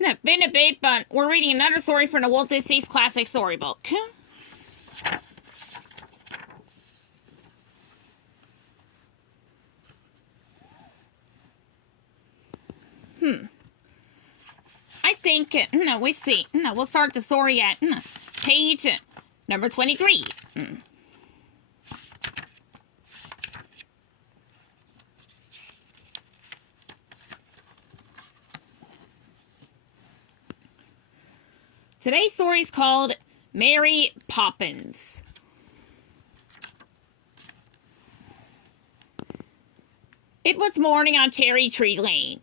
Been a bit, but we're reading another story from the Walt Disney's classic storybook. I think, we see. We'll start the story at page number 23. Today's story is called Mary Poppins. It was morning on Cherry Tree Lane.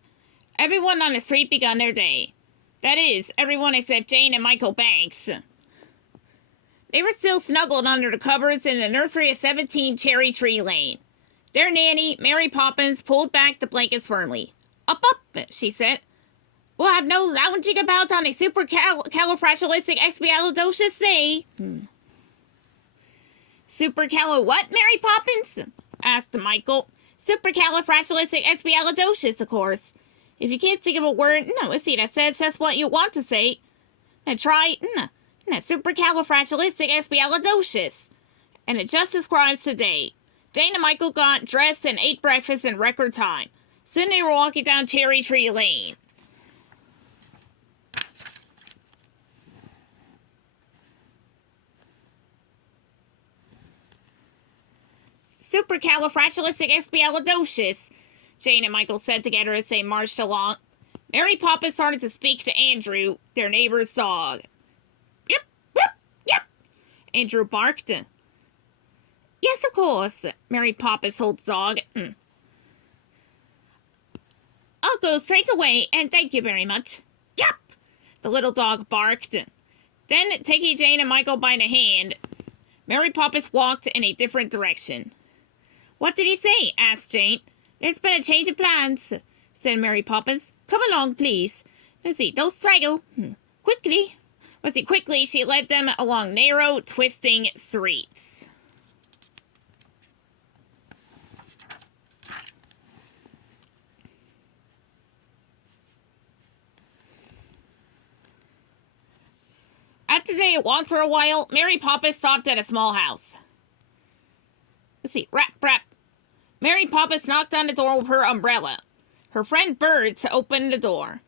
Everyone on the street began their day. That is, everyone except Jane and Michael Banks. They were still snuggled under the cupboards in the nursery of 17 Cherry Tree Lane. Their nanny, Mary Poppins, pulled back the blankets firmly. Up, she said. We'll have no lounging about on a supercalifragilisticexpialidocious day. Supercalo what, Mary Poppins? Asked Michael. Supercalifragilisticexpialidocious, of course. If you can't think of a word, that says just what you want to say. Now try, supercalifragilisticexpialidocious. And it just describes today. Jane and Michael got dressed and ate breakfast in record time. Soon they were walking down Cherry Tree Lane. Supercalifragilisticexpialidocious, Jane and Michael said together as they marched along. Mary Poppins started to speak to Andrew, their neighbor's dog. Yep, yep, yep, Andrew barked. Yes, of course, Mary Poppins told the dog. I'll go straight away, and thank you very much. Yep, the little dog barked. Then, taking Jane and Michael by the hand, Mary Poppins walked in a different direction. What did he say? Asked Jane. There's been a change of plans, said Mary Poppins. Come along, please. Let's see, don't straggle. Quickly. Quickly, she led them along narrow, twisting streets. After they had walked for a while, Mary Poppins stopped at a small house. Let's see, rap, rap. Mary Poppins knocked on the door with her umbrella. Her friend Bert opened the door.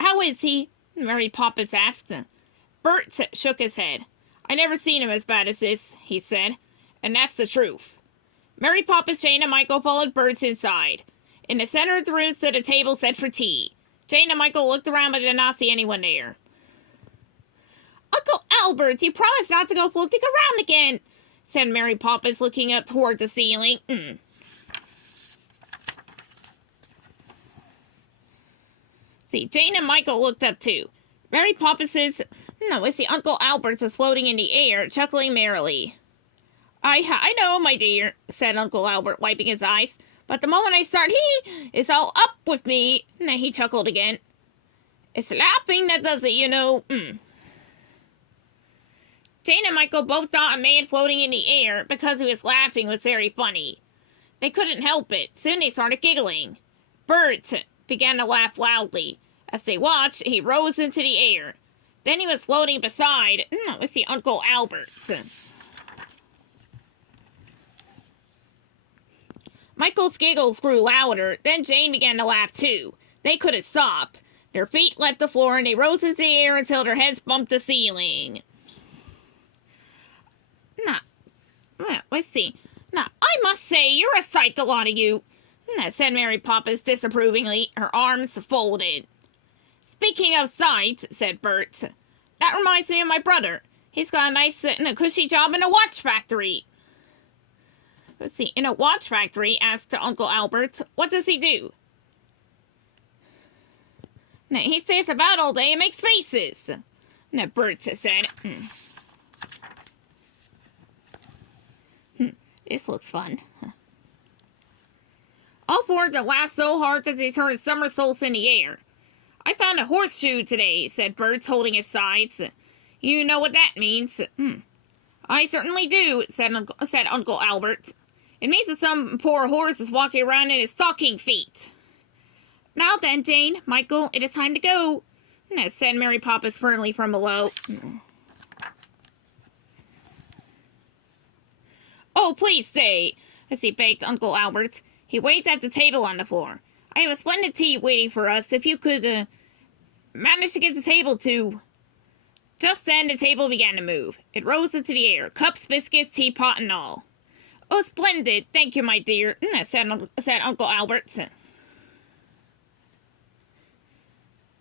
How is he? Mary Poppins asked. Bert shook his head. I never seen him as bad as this, he said. And that's the truth. Mary Poppins, Jane, and Michael followed Bert inside. In the center of the room stood a table set for tea. Jane and Michael looked around but did not see anyone there. Uncle Albert, you promised not to go floating around again, said Mary Poppins, looking up toward the ceiling. See, Jane and Michael looked up too. Mary Poppins's, Uncle Albert's is floating in the air, chuckling merrily. I know, my dear, said Uncle Albert, wiping his eyes. But the moment I start, it's all up with me. He chuckled again. It's laughing that does it, Jane and Michael both thought a man floating in the air because he was laughing was very funny. They couldn't help it. Soon they started giggling. Bert began to laugh loudly. As they watched, he rose into the air. Then he was floating beside, Uncle Albert. Michael's giggles grew louder. Then Jane began to laugh too. They couldn't stop. Their feet left the floor and they rose into the air until their heads bumped the ceiling. I must say, you're a sight, the lot of you, said Mary Poppins disapprovingly, her arms folded. Speaking of sights, said Bert, that reminds me of my brother. He's got a nice, cushy job in a watch factory. In a watch factory, asked Uncle Albert. What does he do? He stays about all day and makes faces, Bert said. This looks fun. All four of them laughed so hard that they turned somersaults in the air. I found a horseshoe today, said Bert, holding his sides. You know what that means. I certainly do, said Uncle Albert. It means that some poor horse is walking around in his stocking feet. Now then, Jane, Michael, it is time to go. said Mary Poppins firmly from below. Oh, please stay, as he begged Uncle Albert. He waved at the table on the floor. I have a splendid tea waiting for us if you could manage to get the table to... Just then, the table began to move. It rose into the air, cups, biscuits, teapot, and all. Oh, splendid. Thank you, my dear, said Uncle Albert.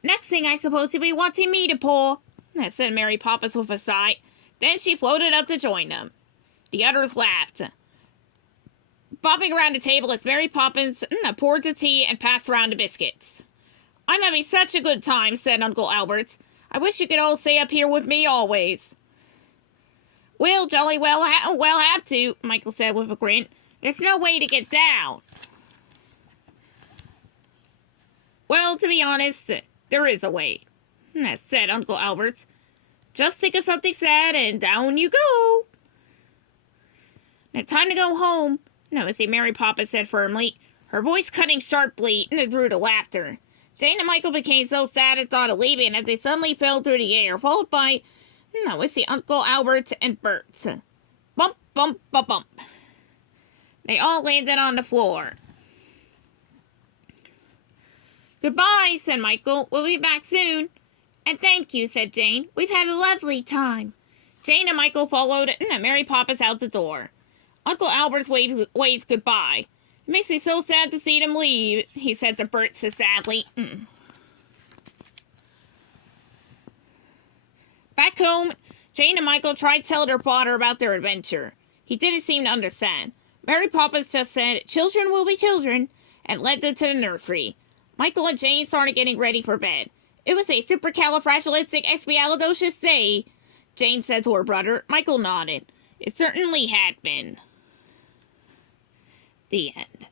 Next thing, I suppose you'll be wanting me to pour, said Mary Poppins with a sigh. Then she floated up to join them. The others laughed, bobbing around the table as Mary Poppins poured the tea and passed around the biscuits. I'm having such a good time, said Uncle Albert. I wish you could all stay up here with me always. We'll jolly well have to, Michael said with a grin. There's no way to get down. Well, to be honest, there is a way, said Uncle Albert. Just think of something sad and down you go. Now, time to go home, Mary Poppins said firmly, her voice cutting sharply through the laughter. Jane and Michael became so sad at thought of leaving that they suddenly fell through the air, followed by, Uncle Albert and Bert. Bump, bump, bump, bump. They all landed on the floor. Goodbye, said Michael. We'll be back soon. And thank you, said Jane. We've had a lovely time. Jane and Michael followed Mary Poppins out the door. Uncle Albert waved goodbye. It makes me so sad to see them leave, he said to Bert so sadly. Back home, Jane and Michael tried to tell their father about their adventure. He didn't seem to understand. Mary Poppins just said, children will be children, and led them to the nursery. Michael and Jane started getting ready for bed. It was a supercalifragilisticexpialidocious day, Jane said to her brother. Michael nodded. It certainly had been. The end.